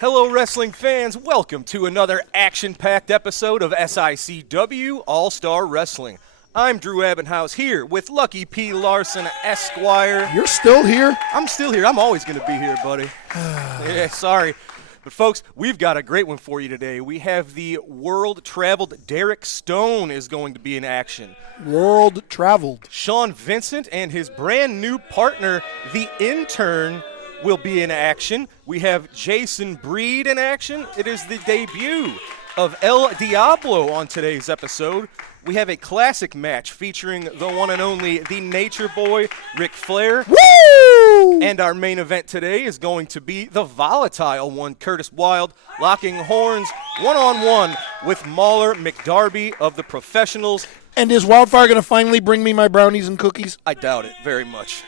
Hello, wrestling fans. Welcome to another action-packed episode of SICW All-Star Wrestling. I'm Drew Abbenhouse here with Lucky P. Larson, Esquire. You're still here? I'm still here. I'm always going to be here, buddy. Yeah, sorry. But, folks, we've got a great one for you today. We have the world-traveled Derrick Stone is going to be in action. World-traveled. Sean Vincent and his brand-new partner, the Intern, will be in action. We have Jason Breed in action. It is the debut of El Diablo on today's episode. We have a classic match featuring the one and only, the Nature Boy, Ric Flair. Woo! And our main event today is going to be the volatile one, Curtis Wilde, locking horns one-on-one with Mauler McDarby of the Professionals. And is Wildfire going to finally bring me my brownies and cookies? I doubt it very much.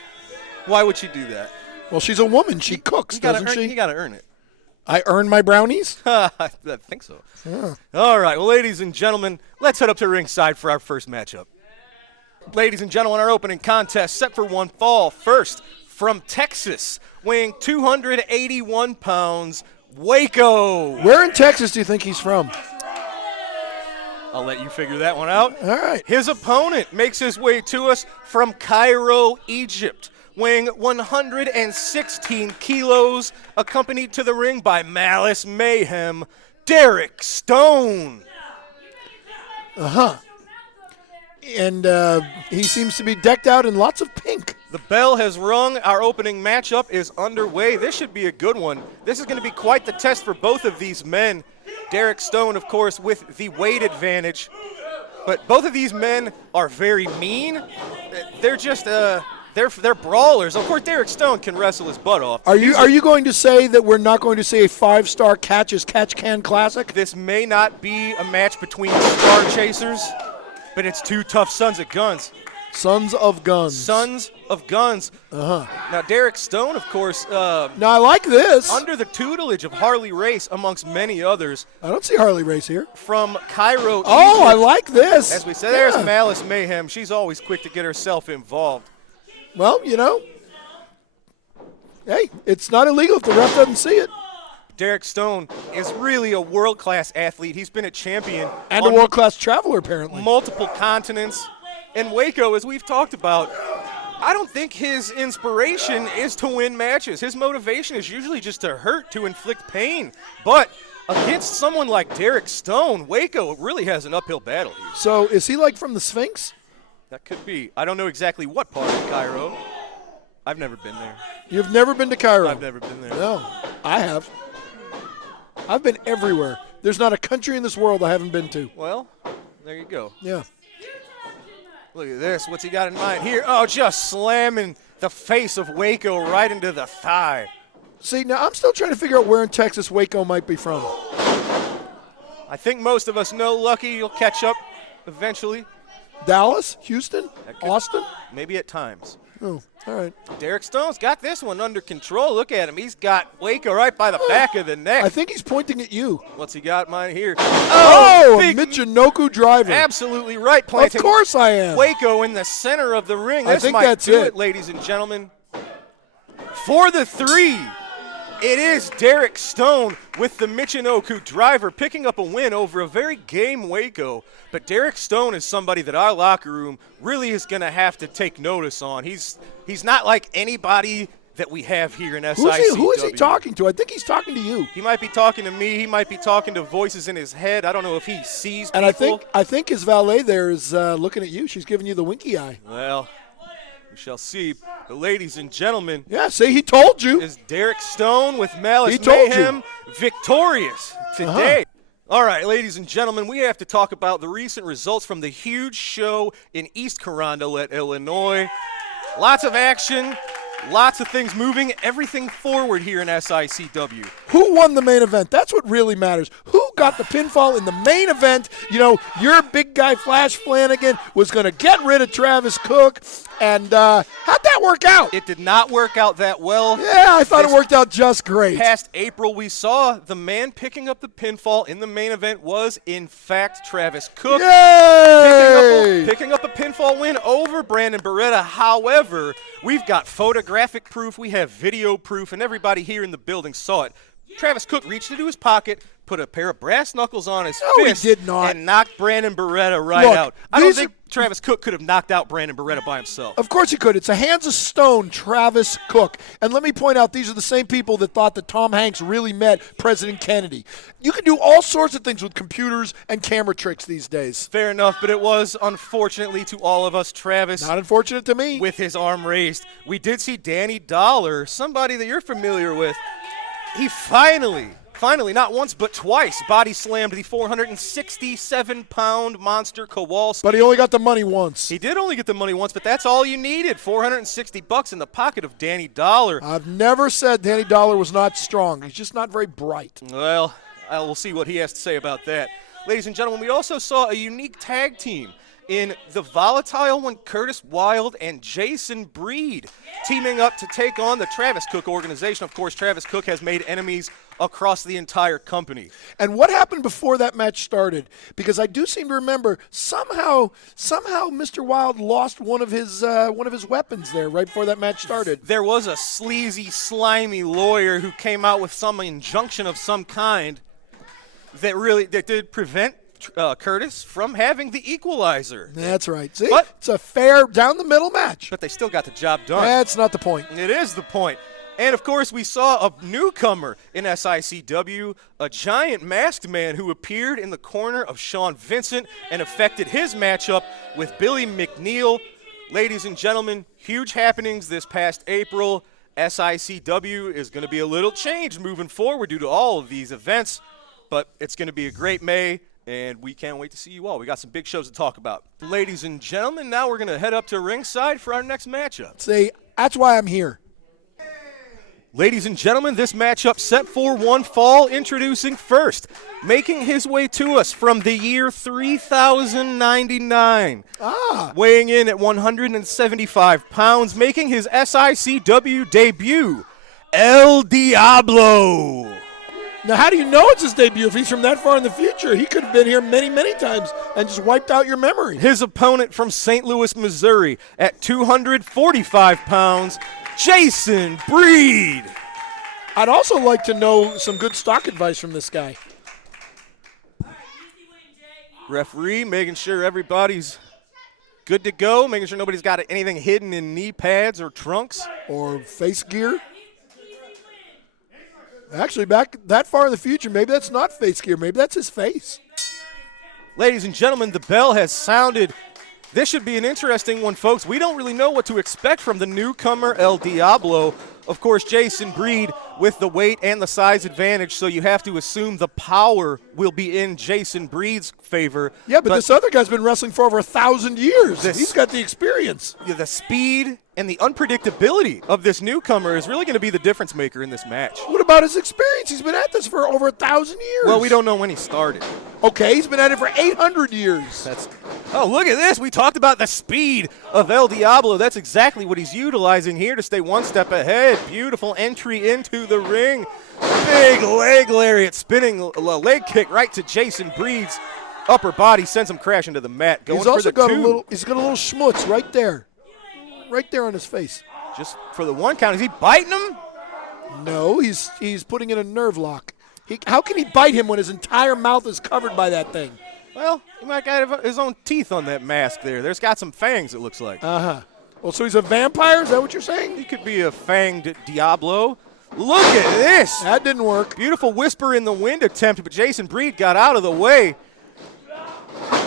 Why would she do that? Well, she's a woman. She cooks, doesn't she? You got to earn it. I earn my brownies? I think so. Yeah. All right, well, ladies and gentlemen, let's head up to ringside for our first matchup. Ladies and gentlemen, our opening contest set for one fall. First, from Texas, weighing 281 pounds, Waco. Where in Texas do you think he's from? I'll let you figure that one out. All right. His opponent makes his way to us from Cairo, Egypt, weighing 116 kilos, accompanied to the ring by Malice Mayhem, Derrick Stone. And he seems to be decked out in lots of pink. The bell has rung. Our opening matchup is underway. This should be a good one. This is going to be quite the test for both of these men. Derrick Stone, of course, with the weight advantage. But both of these men are very mean. They're just they're brawlers. Of course, Derrick Stone can wrestle his butt off. Are you going to say that we're not going to see a 5-star catch-as-catch-can classic? This may not be a match between star chasers, but it's two tough sons of guns. Sons of guns. Sons of guns. Now, Derrick Stone, of course, Now, I like this. under the tutelage of Harley Race, amongst many others. I don't see Harley Race here. From Cairo, Oh, Egypt. I like this. As we said, there's Malice Mayhem. She's always quick to get herself involved. Well, hey, it's not illegal if the ref doesn't see it. Derrick Stone is really a world-class athlete. He's been a champion. And a world-class traveler, apparently. Multiple continents. And Waco, as we've talked about, I don't think his inspiration is to win matches. His motivation is usually just to hurt, to inflict pain. But against someone like Derrick Stone, Waco really has an uphill battle here. So is he like from the Sphinx? That could be. I don't know exactly what part of Cairo. I've never been there. You've never been to Cairo? I've never been there. No, I have. I've been everywhere. There's not a country in this world I haven't been to. Well, there you go. Yeah. Look at this. What's he got in mind here? Oh, just slamming the face of Waco right into the thigh. See, now I'm still trying to figure out where in Texas Waco might be from. I think most of us know, Lucky, you'll catch up eventually. Dallas? Houston? Austin? Maybe at times. Oh, all right. Derrick Stone's got this one under control. Look at him. He's got Waco right by the back of the neck. I think he's pointing at you. What's he got in mind here? Oh, big Michinoku driver. Absolutely right. Planting Of course I am. Waco in the center of the ring. I This think might that's do it. ladies and gentlemen. For the three, it is Derrick Stone with the Michinoku driver picking up a win over a very game Waco. But Derrick Stone is somebody that our locker room really is going to have to take notice on. He's not like anybody that we have here in SICW. Who is he talking to? I think he's talking to you. He might be talking to me. He might be talking to voices in his head. I don't know if he sees people. And I think his valet there is looking at you. She's giving you the winky eye. Well, we shall see. But ladies and gentlemen, Yeah, see, he told you. is Derrick Stone with Malice He told Mayhem victorious today. All right, ladies and gentlemen, we have to talk about the recent results from the huge show in East Carondelet, Illinois. Lots of action, lots of things moving, everything forward here in SICW. Who won the main event? That's what really matters. Who got the pinfall in the main event? Your big guy Flash Flanagan was going to get rid of Travis Cook, and how'd that work out? It did not work out that well. Yeah, I thought it worked out just great. Past April, we saw the man picking up the pinfall in the main event was, in fact, Travis Cook. Yay! Picking up a pinfall win over Brandon Beretta. However, we've got photographic proof, we have video proof, and everybody here in the building saw it. Travis Cook reached into his pocket, put a pair of brass knuckles on his No, fist, he did not. and knocked Brandon Beretta right Look, out. I don't think Travis Cook could have knocked out Brandon Beretta by himself. Of course he could. It's a hands of stone, Travis Cook. And let me point out, these are the same people that thought that Tom Hanks really met President Kennedy. You can do all sorts of things with computers and camera tricks these days. Fair enough, but it was, unfortunately to all of us, Travis. Not unfortunate to me. With his arm raised. We did see Danny Dollar, somebody that you're familiar with. He finally, not once but twice, body slammed the 467-pound monster Kowalski. But he only got the money once. He did only get the money once, but that's all you needed. $460 in the pocket of Danny Dollar. I've never said Danny Dollar was not strong. He's just not very bright. Well, we'll see what he has to say about that. Ladies and gentlemen, we also saw a unique tag team in the volatile one, Curtis Wilde and Jason Breed, teaming up to take on the Travis Cook organization. Of course, Travis Cook has made enemies across the entire company. And what happened before that match started? Because I do seem to remember somehow Mr. Wilde lost one of his weapons there right before that match started. There was a sleazy, slimy lawyer who came out with some injunction of some kind that did prevent Curtis from having the equalizer. That's right. See, but it's a fair down-the-middle match. But they still got the job done. That's not the point. It is the point. And, of course, we saw a newcomer in SICW, a giant masked man who appeared in the corner of Sean Vincent and affected his matchup with Billy McNeil. Ladies and gentlemen, huge happenings this past April. SICW is going to be a little changed moving forward due to all of these events, but it's going to be a great May. And we can't wait to see you all. We got some big shows to talk about. Ladies and gentlemen, now we're going to head up to ringside for our next matchup. See, that's why I'm here. Ladies and gentlemen, this matchup set for one fall. Introducing first, making his way to us from the year 3099. Weighing in at 175 pounds, making his SICW debut, El Diablo. Now, how do you know it's his debut if he's from that far in the future? He could have been here many, many times and just wiped out your memory. His opponent from St. Louis, Missouri, at 245 pounds, Jason Breed. I'd also like to know some good stock advice from this guy. Referee making sure everybody's good to go, making sure nobody's got anything hidden in knee pads or trunks. Or face gear. Actually, back that far in the future, maybe that's not face gear. Maybe that's his face. Ladies and gentlemen, the bell has sounded. This should be an interesting one, folks. We don't really know what to expect from the newcomer, El Diablo. Of course, Jason Breed with the weight and the size advantage, so you have to assume the power will be in Jason Breed's favor. Yeah, but this other guy's been wrestling for over 1,000 years. He's got the experience. The speed and the unpredictability of this newcomer is really going to be the difference maker in this match. What about his experience? He's been at this for over 1,000 years. Well, we don't know when he started. Okay, he's been at it for 800 years. Oh, look at this. We talked about the speed of El Diablo. That's exactly what he's utilizing here to stay one step ahead. Beautiful entry into the ring. Big leg lariat, spinning leg kick right to Jason Breed's upper body, sends him crashing to the mat. He's also got a little schmutz right there. Right there on his face. Just for the one count. Is he biting him? No, he's putting in a nerve lock. How can he bite him when his entire mouth is covered by that thing? Well, he might have his own teeth on that mask there. There's got some fangs, it looks like. Uh-huh. Well, so he's a vampire? Is that what you're saying? He could be a fanged Diablo. Look at this. That didn't work. Beautiful whisper in the wind attempt, but Jason Breed got out of the way.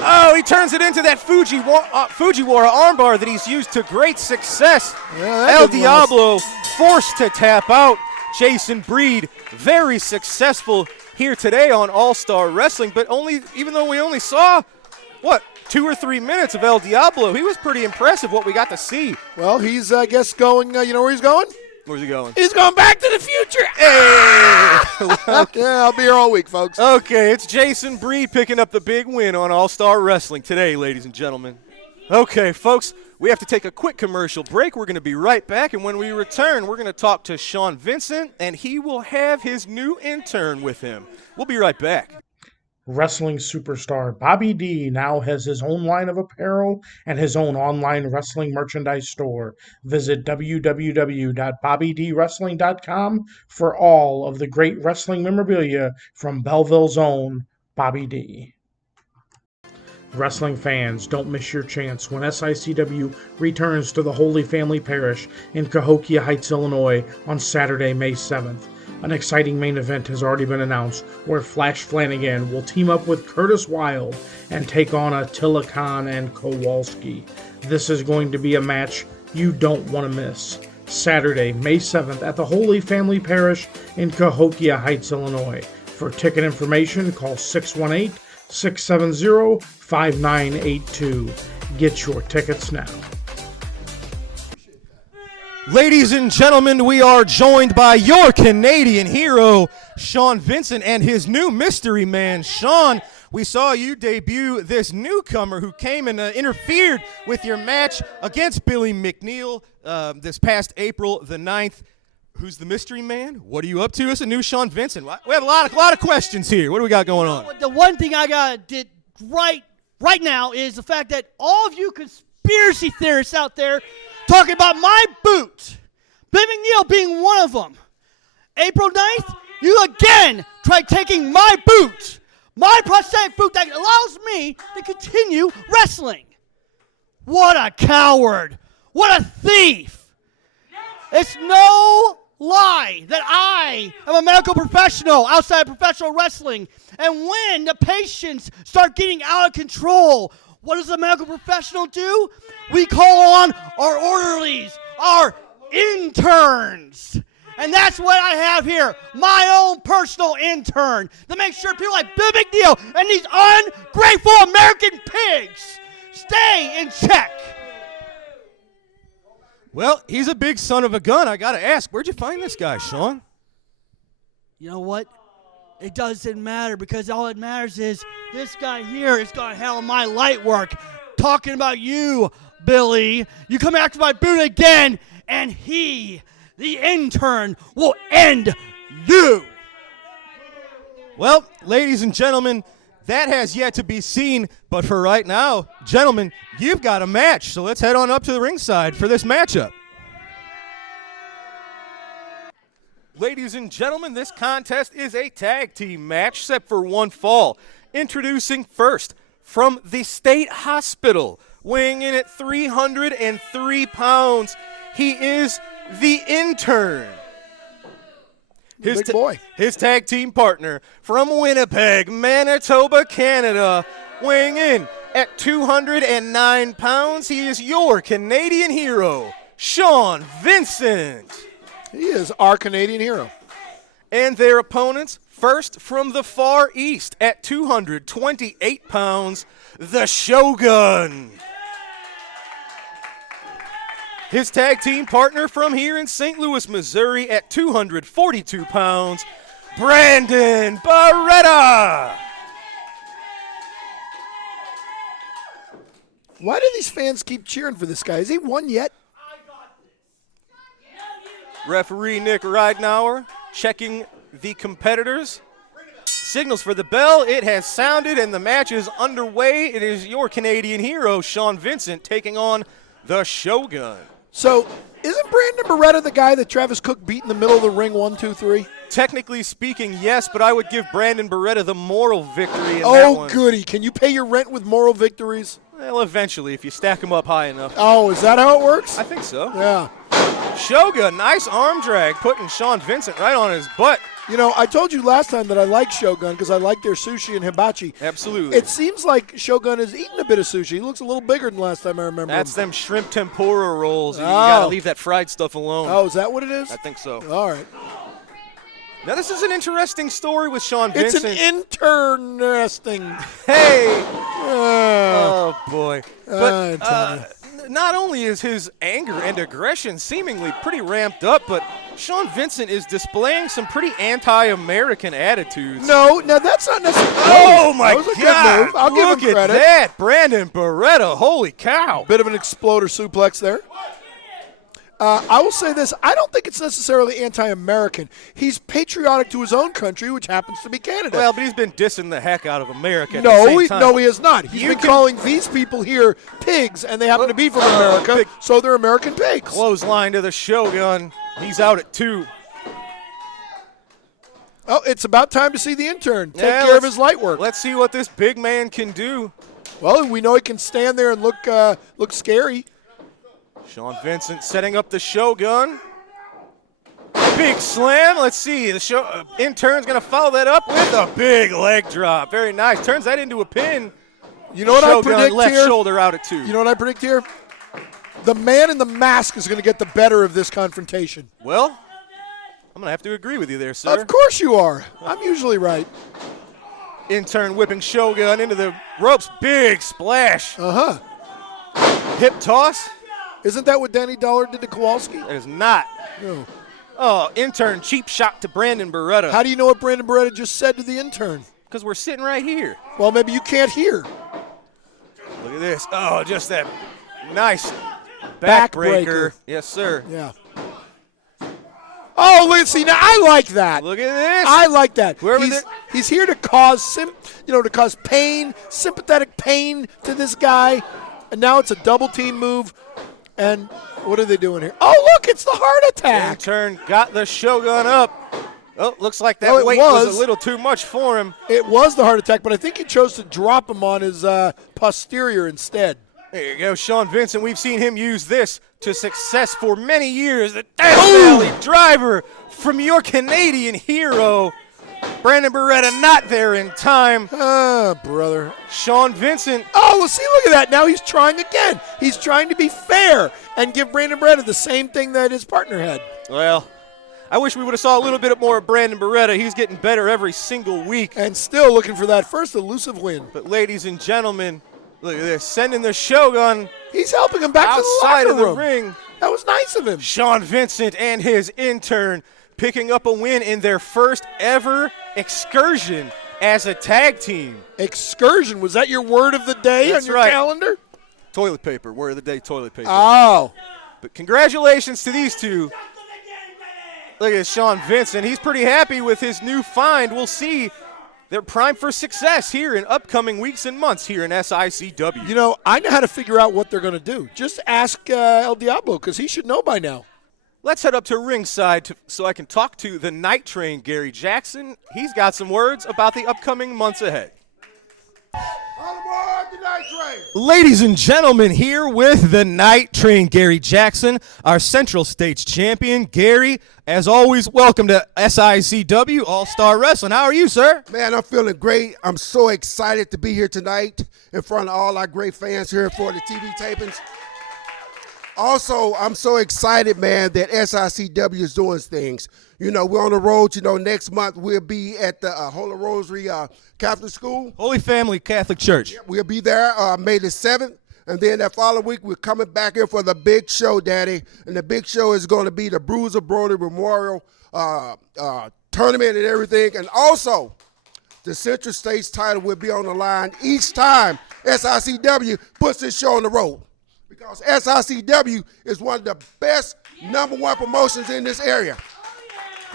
Oh, he turns it into that Fujiwara armbar that he's used to great success. Yeah, El Diablo forced to tap out. Jason Breed, very successful here today on All-Star Wrestling, but even though we only saw, 2 or 3 minutes of El Diablo, he was pretty impressive what we got to see. Well, he's, I guess, going, you know where he's going? Where's he going? He's going back to the future. Hey! Yeah, I'll be here all week, folks. Okay, it's Jason Breed picking up the big win on All-Star Wrestling today, ladies and gentlemen. Okay, folks, we have to take a quick commercial break. We're going to be right back, and when we return, we're going to talk to Sean Vincent, and he will have his new intern with him. We'll be right back. Wrestling superstar Bobby D now has his own line of apparel and his own online wrestling merchandise store. Visit www.bobbydwrestling.com for all of the great wrestling memorabilia from Belleville's own Bobby D. Wrestling fans, don't miss your chance when SICW returns to the Holy Family Parish in Cahokia Heights, Illinois on Saturday, May 7th. An exciting main event has already been announced where Flash Flanagan will team up with Curtis Wilde and take on Attila Khan and Kowalski. This is going to be a match you don't want to miss. Saturday, May 7th at the Holy Family Parish in Cahokia Heights, Illinois. For ticket information, call 618-670-5982. Get your tickets now. Ladies and gentlemen, we are joined by your Canadian hero, Sean Vincent, and his new mystery man. Sean, we saw you debut this newcomer who came and interfered with your match against Billy McNeil this past April the 9th. Who's the mystery man? What are you up to as a new Sean Vincent? We have a lot of questions here. What do we got going on? The one thing I got did right now is the fact that all of you conspiracy theorists out there talking about my boot, Billy McNeil being one of them. April 9th, you again tried taking my boot, my prosthetic boot that allows me to continue wrestling. What a coward. What a thief. It's no lie that I am a medical professional outside of professional wrestling. And when the patients start getting out of control, what does a medical professional do? We call on our orderlies, our interns. And that's what I have here, my own personal intern, to make sure people like Bill McNeil and these ungrateful American pigs stay in check. Well, he's a big son of a gun. I got to ask, where'd you find this guy, Sean? You know what? It doesn't matter, because all that matters is this guy here is going to handle my light work. Talking about you, Billy. You come after my boot again, and he, the intern, will end you. Well, ladies and gentlemen, that has yet to be seen. But for right now, gentlemen, you've got a match. So let's head on up to the ringside for this matchup. Ladies and gentlemen, this contest is a tag team match set for one fall. Introducing first, from the State Hospital, weighing in at 303 pounds, he is the intern. Big boy. His tag team partner from Winnipeg, Manitoba, Canada, weighing in at 209 pounds, he is your Canadian hero, Sean Vincent. He is our Canadian hero. And their opponents, first from the Far East at 228 pounds, the Shogun. His tag team partner from here in St. Louis, Missouri at 242 pounds, Brandon Beretta. Why do these fans keep cheering for this guy? Has he won yet? Referee Nick Ridenauer checking the competitors. Signals for the bell. It has sounded and the match is underway. It is your Canadian hero, Sean Vincent, taking on the Shogun. So, isn't Brandon Beretta the guy that Travis Cook beat in the middle of the ring 1, 2, 3? Technically speaking, yes, but I would give Brandon Beretta the moral victory in that one. Oh, goody. Can you pay your rent with moral victories? Well, eventually, if you stack them up high enough. Oh, is that how it works? I think so. Yeah. Shogun, nice arm drag, putting Sean Vincent right on his butt. You know, I told you last time that I like Shogun because I like their sushi and hibachi. Absolutely. It seems like Shogun has eaten a bit of sushi. He looks a little bigger than last time I remember That's him. them shrimp tempura rolls. You got to leave that fried stuff alone. Oh, is that what it is? I think so. All right. Now, this is an interesting story with Sean It's Vincent. an interesting. Hey! Oh, Oh, boy. But not only is his anger and aggression seemingly pretty ramped up, but Sean Vincent is displaying some pretty anti-American attitudes. no, that's not necessarily. Oh, my that was a God. Good move. I'll Look give him at credit. that. Brandon Beretta. Holy cow. Bit of an exploder suplex there. I will say this. I don't think it's necessarily anti-American. He's patriotic to his own country, which happens to be Canada. Well, but he's been dissing the heck out of America at the same time. No, he has not. He's been calling these people here pigs, and they happen to be from America, so they're American pigs. Clothesline to the Shogun. He's out at 2. Oh, it's about time to see the intern take care of his light work. Let's see what this big man can do. Well, we know he can stand there and look scary. Sean Vincent setting up the Shogun. Big slam. Let's see. The intern's going to follow that up with a big leg drop. Very nice. Turns that into a pin. You know what I predict left here? Shoulder out at 2. You know what I predict here? The man in the mask is going to get the better of this confrontation. Well, I'm going to have to agree with you there, sir. Of course you are. I'm usually right. Intern whipping Shogun into the ropes. Big splash. Uh-huh. Hip toss. Isn't that what Danny Dollar did to Kowalski? That is not. No. Oh, intern cheap shot to Brandon Beretta. How do you know what Brandon Beretta just said to the intern? Because we're sitting right here. Well, maybe you can't hear. Look at this. Oh, just that nice Backbreaker. backbreaker. Yes, sir. Yeah. Oh, look, see, now I like that. Look at this. I like that. Whoever He's here to cause to cause pain, sympathetic pain to this guy. And now it's a double team move. And what are they doing here? Oh, look, it's the heart attack. Intern got the Shogun up. Oh, looks like that weight was a little too much for him. It was the heart attack, but I think he chose to drop him on his posterior instead. There you go, Sean Vincent. We've seen him use this to success for many years. The Death Valley driver from your Canadian hero. Brandon Beretta not there in time. Brother. Sean Vincent. Oh, well, see, look at that. Now he's trying again. He's trying to be fair and give Brandon Beretta the same thing that his partner had. Well, I wish we would have saw a little bit more of Brandon Beretta. He's getting better every single week. And still looking for that first elusive win. But ladies and gentlemen, look at this. Sending the Shogun He's helping him back outside to of the the locker room. ring. That was nice of him. Sean Vincent and his intern picking up a win in their first ever excursion as a tag team. Excursion. Was that your word of the day That's on your right. calendar? Toilet paper. Word of the day, toilet paper. Oh. But congratulations to these two. Look at Sean Vincent. He's pretty happy with his new find. We'll see. They're primed for success here in upcoming weeks and months here in SICW. You know, I know how to figure out what they're going to do. Just ask El Diablo, because he should know by now. Let's head up to ringside so I can talk to the Night Train, Gary Jackson. He's got some words about the upcoming months ahead. All aboard the Night Train. Ladies and gentlemen, here with the Night Train, Gary Jackson, our Central States champion. Gary, as always, welcome to SICW All-Star Wrestling. How are you, sir? Man, I'm feeling great. I'm so excited to be here tonight in front of all our great fans here for the TV tapings. Also, I'm so excited, man, that SICW is doing things. You know, we're on the road. You know, next month we'll be at the Holy Rosary Catholic School. Holy Family Catholic Church. We'll be there May the 7th. And then that following week, we're coming back in for the big show, Daddy. And the big show is going to be the Bruiser Brody Memorial Tournament and everything. And also, the Central States title will be on the line each time SICW puts this show on the road. Because SICW is one of the best #1 promotions in this area.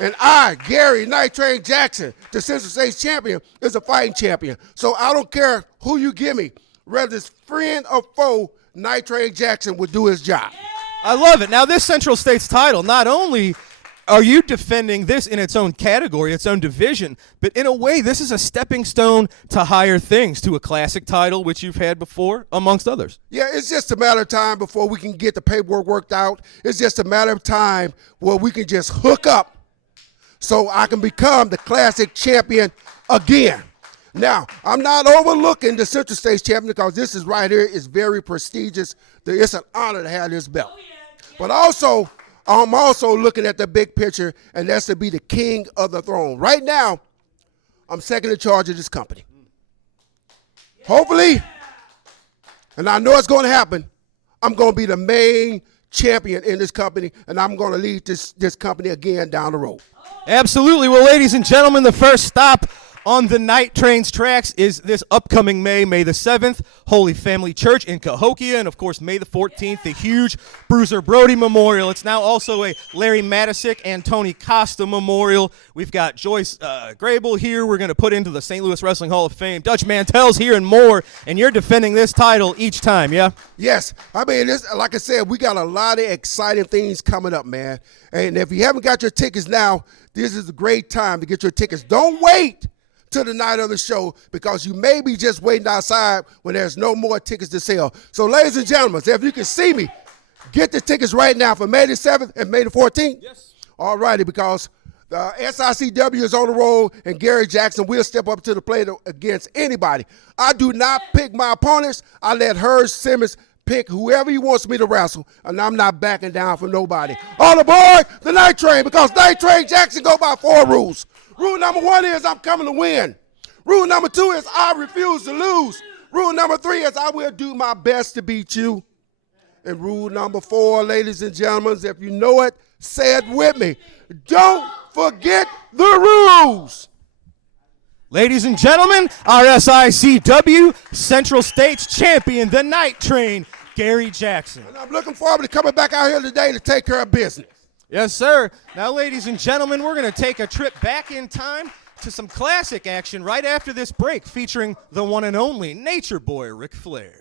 And I, Gary Night Train Jackson, the Central States champion, is a fighting champion. So I don't care who you give me, whether it's friend or foe, Night Train Jackson will do his job. I love it. Now, this Central States title, not only are you defending this in its own category, its own division, but in a way, this is a stepping stone to higher things, to a classic title, which you've had before, amongst others. Yeah, it's just a matter of time before we can get the paperwork worked out. It's just a matter of time where we can just hook up so I can become the classic champion again. Now, I'm not overlooking the Central States champion because this is right here is very prestigious. It's an honor to have this belt. But also, I'm also looking at the big picture, and that's to be the king of the throne. Right now, I'm second in charge of this company. Hopefully, and I know it's going to happen, I'm going to be the main champion in this company, and I'm going to lead this company again down the road. Absolutely. Well, ladies and gentlemen, the first stop on the Night Train's tracks is this upcoming May the 7th, Holy Family Church in Cahokia, and of course May the 14th, the huge Bruiser Brody Memorial. It's now also a Larry Matisic and Tony Costa Memorial. We've got Joyce Grable here. We're going to put into the St. Louis Wrestling Hall of Fame. Dutch Mantel's here and more, and you're defending this title each time, yeah? Yes. I mean, like I said, we got a lot of exciting things coming up, man. And if you haven't got your tickets now, this is a great time to get your tickets. Don't wait till the night of the show, because you may be just waiting outside when there's no more tickets to sell. So, ladies and gentlemen, if you can see me, get the tickets right now for May the 7th and May the 14th. Yes. All righty, because the SICW is on the roll, and Gary Jackson will step up to the plate against anybody. I do not pick my opponents. I let Herb Simmons pick whoever he wants me to wrestle, and I'm not backing down for nobody. All aboard the Night Train, because Night Train Jackson go by 4 rules. Rule number 1 is I'm coming to win. Rule number 2 is I refuse to lose. Rule number 3 is I will do my best to beat you. And rule number 4, ladies and gentlemen, if you know it, say it with me. Don't forget the rules. Ladies and gentlemen, our SICW Central States champion, the Night Train, Gary Jackson. And I'm looking forward to coming back out here today to take care of business. Yes, sir. Now, ladies and gentlemen, we're going to take a trip back in time to some classic action right after this break, featuring the one and only Nature Boy Ric Flair.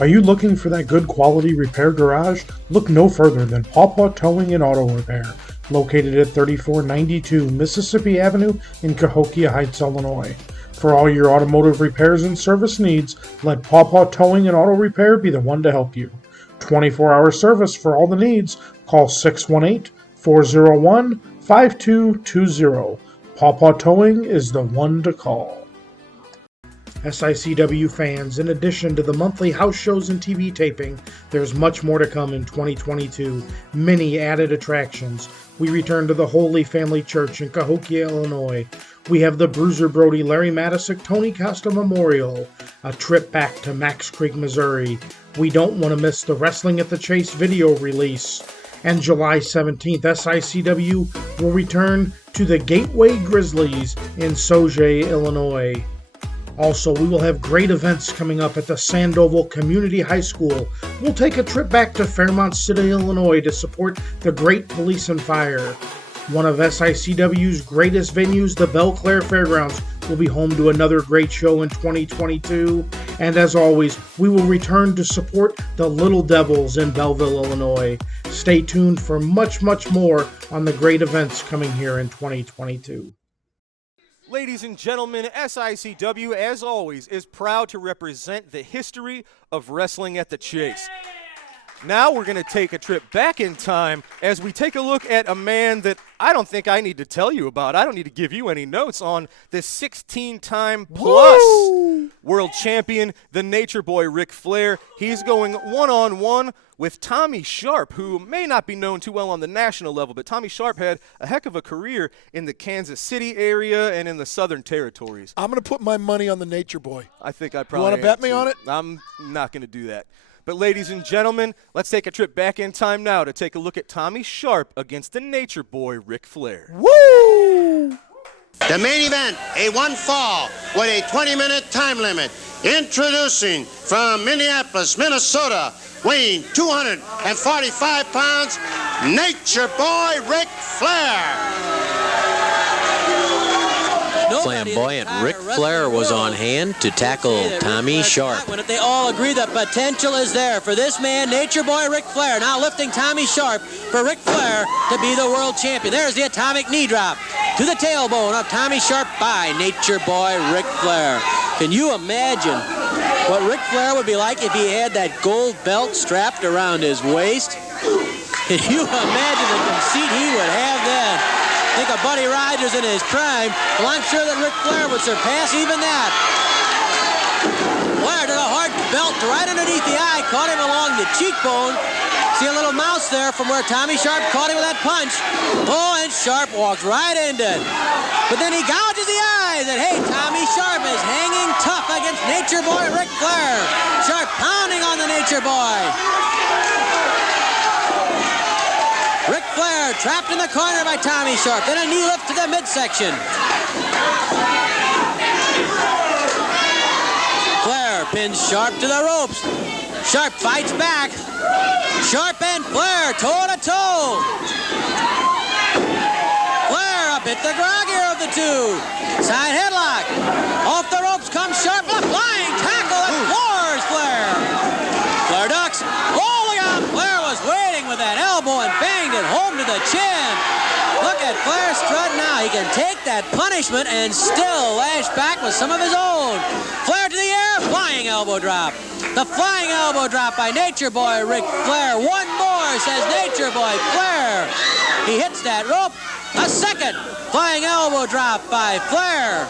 Are you looking for that good quality repair garage? Look no further than Paw Paw Towing and Auto Repair, located at 3492 Mississippi Avenue in Cahokia Heights, Illinois. For all your automotive repairs and service needs, let Paw Paw Towing and Auto Repair be the one to help you. 24-hour service for all the needs. Call 618-401-5220. Paw Paw Towing is the one to call. SICW fans, in addition to the monthly house shows and TV taping, there's much more to come in 2022. Many added attractions. We return to the Holy Family Church in Cahokia, Illinois. We have the Bruiser Brody Larry Matisic Tony Costa Memorial. A trip back to Max Creek, Missouri. We don't want to miss the Wrestling at the Chase video release. And July 17th, SICW will return to the Gateway Grizzlies in Sauget, Illinois. Also, we will have great events coming up at the Sandoval Community High School. We'll take a trip back to Fairmont City, Illinois to support the great Police and Fire. One of SICW's greatest venues, the Belle Claire Fairgrounds, will be home to another great show in 2022. And as always, we will return to support the Little Devils in Belleville, Illinois. Stay tuned for much, much more on the great events coming here in 2022. Ladies and gentlemen, SICW, as always, is proud to represent the history of Wrestling at the Chase. Now we're going to take a trip back in time as we take a look at a man that I don't think I need to tell you about. I don't need to give you any notes on this 16-time plus world champion, the Nature Boy Ric Flair. He's going one-on-one with Tommy Sharp, who may not be known too well on the national level, but Tommy Sharp had a heck of a career in the Kansas City area and in the Southern Territories. I'm going to put my money on the Nature Boy. I think I probably You want to bet me on it? I'm not going to do that. But ladies and gentlemen, let's take a trip back in time now to take a look at Tommy Sharp against the Nature Boy Ric Flair. Woo! The main event, a one fall with a 20-minute time limit. Introducing from Minneapolis, Minnesota, weighing 245 pounds, Nature Boy Ric Flair. Flamboyant Ric Flair was on hand to tackle Tommy Sharp. They all agree that potential is there for this man, Nature Boy Ric Flair. Now lifting Tommy Sharp for Ric Flair to be the world champion. There's the atomic knee drop to the tailbone of Tommy Sharp by Nature Boy Ric Flair. Can you imagine what Ric Flair would be like if he had that gold belt strapped around his waist? Can you imagine the conceit he would have then? Think of Buddy Rogers in his prime. Well, I'm sure that Ric Flair would surpass even that. Flair did a hard belt right underneath the eye, caught him along the cheekbone. See a little mouse there from where Tommy Sharp caught him with that punch. Oh, and Sharp walks right into it. But then he gouges the eyes, and hey, Tommy Sharp is hanging tough against Nature Boy Ric Flair. Sharp pounding on the Nature Boy. Ric Flair Flair trapped in the corner by Tommy Sharp. Then a knee lift to the midsection. Flair pins Sharp to the ropes. Sharp fights back. Sharp and Flair toe-to-toe. Flair up hit the groggier of the two. Side headlock. Off the ropes comes Sharp. A flying tackle that floors Flair. Flair ducks. Oh, look out. Flair was waiting with that elbow and banged it home to the chin. Look at Flair strut now. He can take that punishment and still lash back with some of his own. Flair to the air. Flying elbow drop. The flying elbow drop by Nature Boy Ric Flair. One more, says Nature Boy Flair. He hits that rope. A second flying elbow drop by Flair.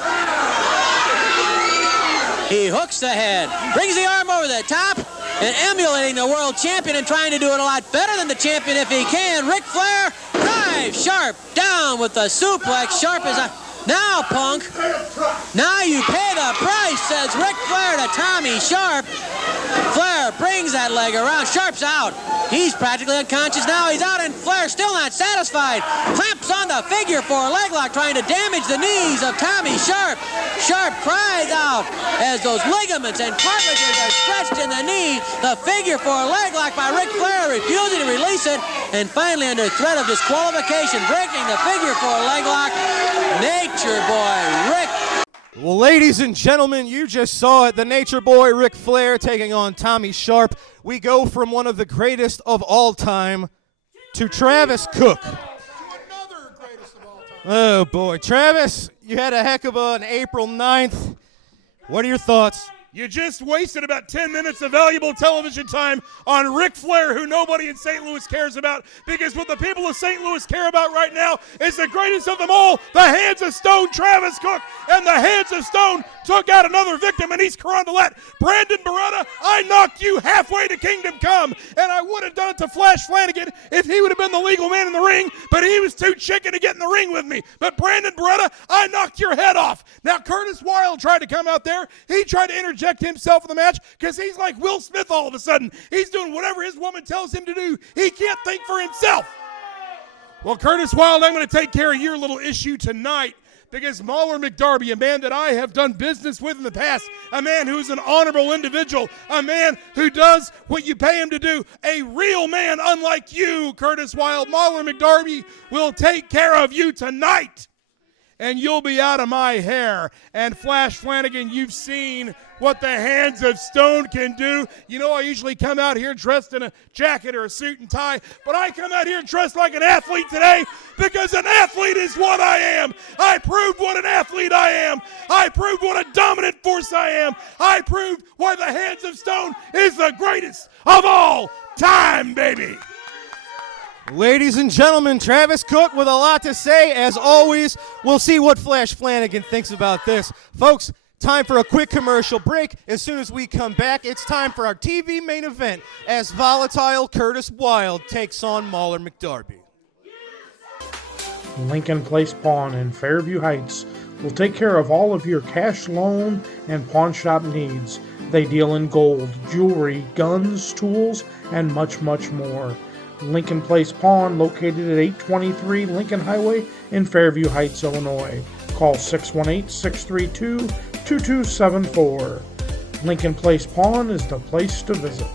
He hooks the head, brings the arm over the top, and emulating the world champion and trying to do it a lot better than the champion if he can. Ric Flair drives Sharp down with the suplex. Sharp is a... Now, punk, now you pay the price, says Ric Flair to Tommy Sharp. Flair brings that leg around. Sharp's out. He's practically unconscious now. He's out, and Flair still not satisfied. Clamps on the figure four leg lock, trying to damage the knees of Tommy Sharp. Sharp cries out as those ligaments and cartilages are stretched in the knee. The figure four leg lock by Ric Flair, refusing to release it, and finally under threat of disqualification, breaking the figure four leg lock. Nature Boy Ric. Well, ladies and gentlemen, you just saw it. The Nature Boy Ric Flair taking on Tommy Sharp. We go from one of the greatest of all time to Travis Cook. Another greatest of all time. Oh, boy. Travis, you had a heck of an April 9th. What are your thoughts? You just wasted about 10 minutes of valuable television time on Ric Flair, who nobody in St. Louis cares about, because what the people of St. Louis care about right now is the greatest of them all, the Hands of Stone, Travis Cook. And the Hands of Stone took out another victim in East Carondelet. Brandon Beretta, I knocked you halfway to Kingdom Come, and I would have done it to Flash Flanagan if he would have been the legal man in the ring, but he was too chicken to get in the ring with me. But Brandon Beretta, I knocked your head off. Now Curtis Wilde tried to come out there. He tried to interject himself in the match because he's like Will Smith all of a sudden. He's doing whatever his woman tells him to do. He can't think for himself. Well, Curtis Wilde, I'm going to take care of your little issue tonight, because Mauler McDarby, a man that I have done business with in the past, a man who's an honorable individual, a man who does what you pay him to do, a real man unlike you, Curtis Wilde, Mauler McDarby will take care of you tonight, and you'll be out of my hair. And Flash Flanagan, you've seen what the Hands of Stone can do. You know, I usually come out here dressed in a jacket or a suit and tie, but I come out here dressed like an athlete today because an athlete is what I am. I proved what an athlete I am. I proved what a dominant force I am. I proved why the Hands of Stone is the greatest of all time, baby. Ladies and gentlemen, Travis Cook with a lot to say. As always, we'll see what Flash Flanagan thinks about this. Folks, time for a quick commercial break. As soon as we come back, it's time for our TV main event as volatile Curtis Wilde takes on Mauler McDarby. Lincoln Place Pawn in Fairview Heights will take care of all of your cash loan and pawn shop needs. They deal in gold, jewelry, guns, tools, and much, much more. Lincoln Place Pawn, located at 823 Lincoln Highway in Fairview Heights, Illinois. Call 618-632-2274. Lincoln Place Pawn is the place to visit.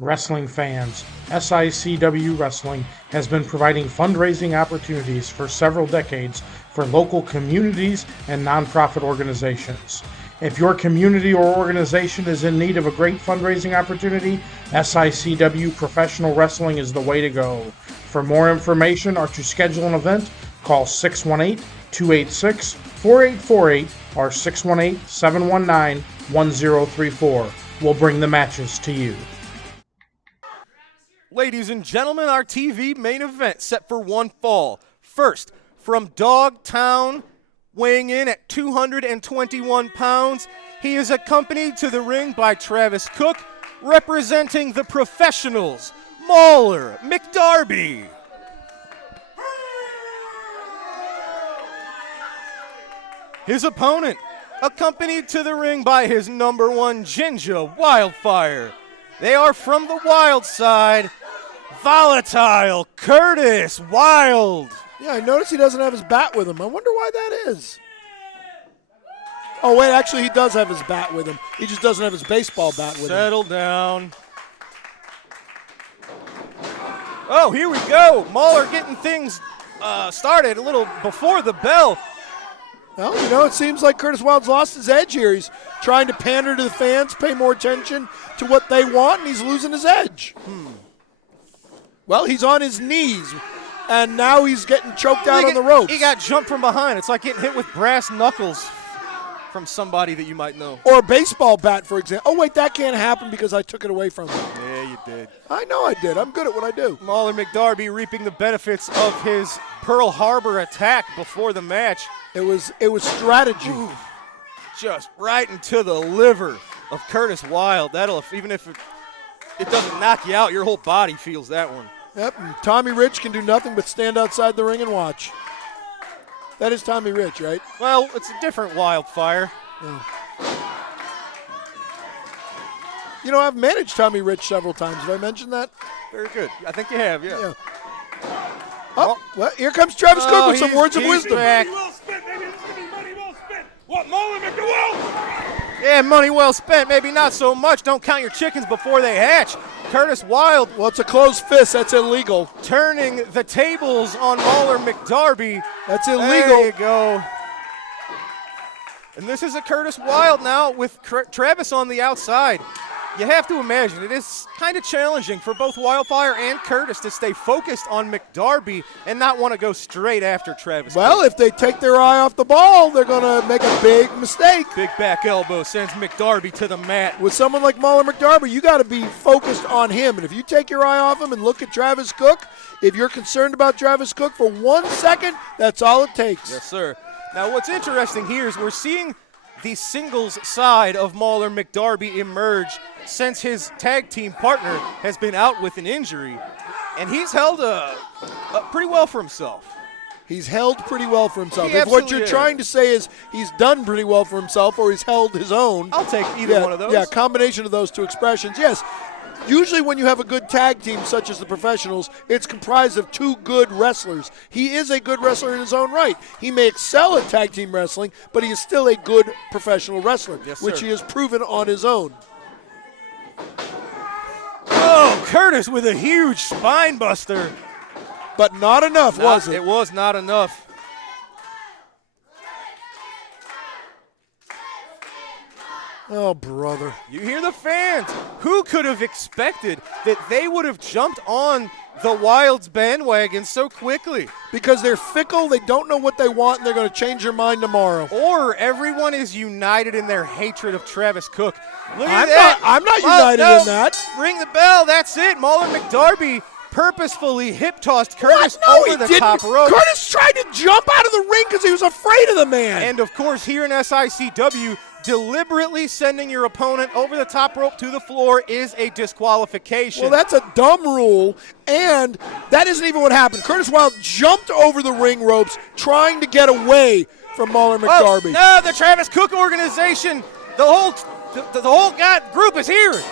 Wrestling fans, SICW Wrestling has been providing fundraising opportunities for several decades for local communities and nonprofit organizations. If your community or organization is in need of a great fundraising opportunity, SICW Professional Wrestling is the way to go. For more information or to schedule an event, call 618-286-4848 or 618-719-1034. We'll bring the matches to you. Ladies and gentlemen, our TV main event set for one fall. First, from Dogtown, weighing in at 221 pounds, he is accompanied to the ring by Travis Cook, representing the professionals, Mauler McDarby. His opponent, accompanied to the ring by his #1 Ginger Wildfire. They are from the Wild Side, volatile Curtis Wild. Yeah, I noticed he doesn't have his bat with him. I wonder why that is. Oh, wait, actually he does have his bat with him. He just doesn't have his baseball bat with him. Settle down. Oh, here we go. Mahler getting things started a little before the bell. Well, it seems like Curtis Wild's lost his edge here. He's trying to pander to the fans, pay more attention to what they want, and he's losing his edge. Well, he's on his knees, and now he's getting choked out on the ropes. He got jumped from behind. It's like getting hit with brass knuckles from somebody that you might know. Or a baseball bat, for example. Oh, wait, that can't happen because I took it away from him. Yeah, you did. I know I did. I'm good at what I do. Mahler McDarby reaping the benefits of his Pearl Harbor attack before the match. It was strategy. Ooh, just right into the liver of Curtis Wild. That'll, even if it doesn't knock you out, your whole body feels that one. Yep, and Tommy Rich can do nothing but stand outside the ring and watch. That is Tommy Rich, right? Well, it's a different Wildfire. Oh. I've managed Tommy Rich several times. Have I mentioned that? Very good. I think you have, yeah. Oh, well, here comes Travis Cook with some words of wisdom. Back. Money well spent. Maybe this could be money well spent. What, Mahler McDowell? Yeah, money well spent. Maybe not so much. Don't count your chickens before they hatch. Curtis Wild. Well, it's a closed fist. That's illegal. Turning the tables on Mahler McDarby. That's illegal. There you go. And this is a Curtis Wild now with Travis on the outside. You have to imagine it is kind of challenging for both Wildfire and Curtis to stay focused on McDarby and not want to go straight after Travis. Well, if they take their eye off the ball, they're going to make a big mistake. Big back elbow sends McDarby to the mat. With someone like Mahler McDarby, you got to be focused on him. And if you take your eye off him and look at Travis Cook, if you're concerned about Travis Cook for 1 second, that's all it takes. Yes, sir. Now, what's interesting here is we're seeing the singles side of Mahler McDarby emerge since his tag team partner has been out with an injury, and he's held pretty well for himself. He's held pretty well for himself. He If what you're absolutely is. trying to say is he's done pretty well for himself or he's held his own. I'll take either one of those. Yeah, combination of those two expressions. Yes. Usually when you have a good tag team such as the Professionals, it's comprised of two good wrestlers. He is a good wrestler in his own right. He may excel at tag team wrestling, but he is still a good professional wrestler, Yes, which sir. he has proven on his own. Oh, Curtis with a huge spine buster. But not enough, was it? It was not enough. Oh, brother. You hear the fans. Who could have expected that they would have jumped on the Wild's bandwagon so quickly? Because they're fickle, they don't know what they want, and they're going to change their mind tomorrow. Or everyone is united in their hatred of Travis Cook. Look at that. I'm not united in that. Ring the bell. That's it. Mahler McDarby purposefully hip-tossed Curtis No, over he the didn't. top rope. Curtis tried to jump out of the ring because he was afraid of the man. And, of course, here in SICW, deliberately sending your opponent over the top rope to the floor is a disqualification. Well, that's a dumb rule, and that isn't even what happened. Curtis Wild jumped over the ring ropes trying to get away from Mahler McDarby. No, the Travis Cook organization, the whole group is here.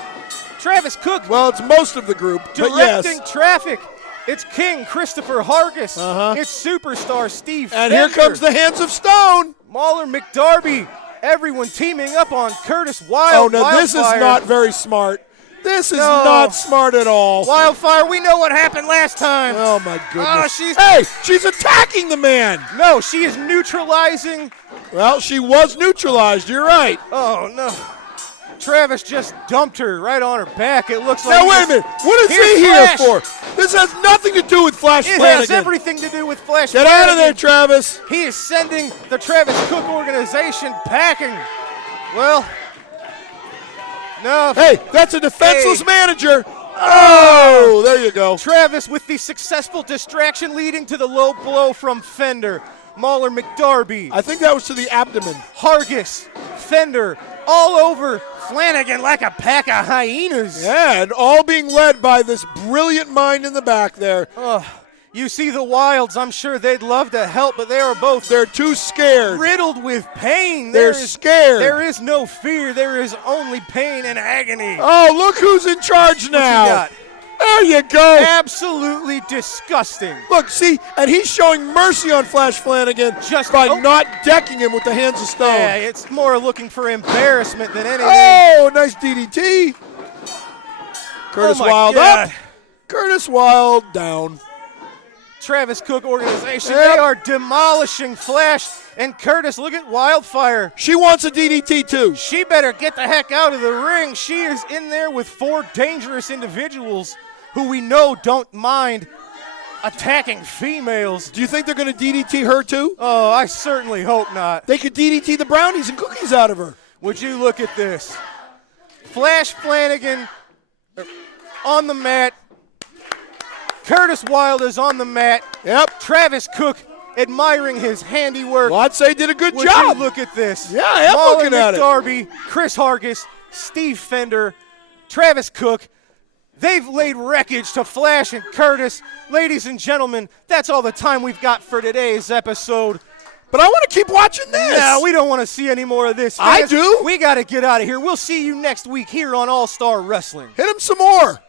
Travis Cook. Well, it's most of the group, but yes. Directing traffic. It's King Christopher Hargis. It's superstar Steve And Fender. here comes the Hands of Stone. Mahler McDarby. Everyone teaming up on Curtis Wild. Oh, no, this is Wildfire. not very smart. This is No. not smart at all. Wildfire, we know what happened last time. Oh, my goodness. she's- she's attacking the man. No, she is neutralizing. Well, she was neutralized. You're right. Oh, no. Travis just dumped her right on her back. It looks like. Now, wait a minute. What is Here's he here Flash. for? This has nothing to do with Flash It Flanagan. has everything to do with Flash. Get out of there, Flanagan. Travis. He is sending the Travis Cook organization packing. Well, no. Hey, that's a defenseless Hey. manager. Oh, there you go. Travis with the successful distraction leading to the low blow from Fender. Mahler McDarby. I think that was to the abdomen. Hargis. Fender. All over Flanagan like a pack of hyenas. Yeah, and all being led by this brilliant mind in the back there. You see the Wilds, I'm sure they'd love to help, but they are both They're too scared. riddled with pain. They're scared. There is no fear. There is only pain and agony. Oh, look who's in charge What you now. got? There you go. Absolutely disgusting. Look, see, and he's showing mercy on Flash Flanagan by not decking him with the hands of stone. Yeah, it's more looking for embarrassment than anything. Oh, nice DDT. Curtis Wilde up. Curtis Wilde down. Travis Cook organization, they are demolishing Flash and Curtis. Look at Wildfire. She wants a DDT too. She better get the heck out of the ring. She is in there with 4 dangerous individuals who we know don't mind attacking females. Do you think they're going to DDT her too? Oh, I certainly hope not. They could DDT the brownies and cookies out of her. Would you look at this? Flash Flanagan on the mat. Curtis Wilde is on the mat. Yep. Travis Cook admiring his handiwork. Well, I'd say he did a good Would job. you look at this? Yeah, I am looking at it. Darby, Chris Hargis, Steve Fender, Travis Cook. They've laid wreckage to Flash and Curtis. Ladies and gentlemen, that's all the time we've got for today's episode. But I want to keep watching this. No, we don't want to see any more of this. I Fans, do. We got to get out of here. We'll see you next week here on All Star Wrestling. Hit him some more.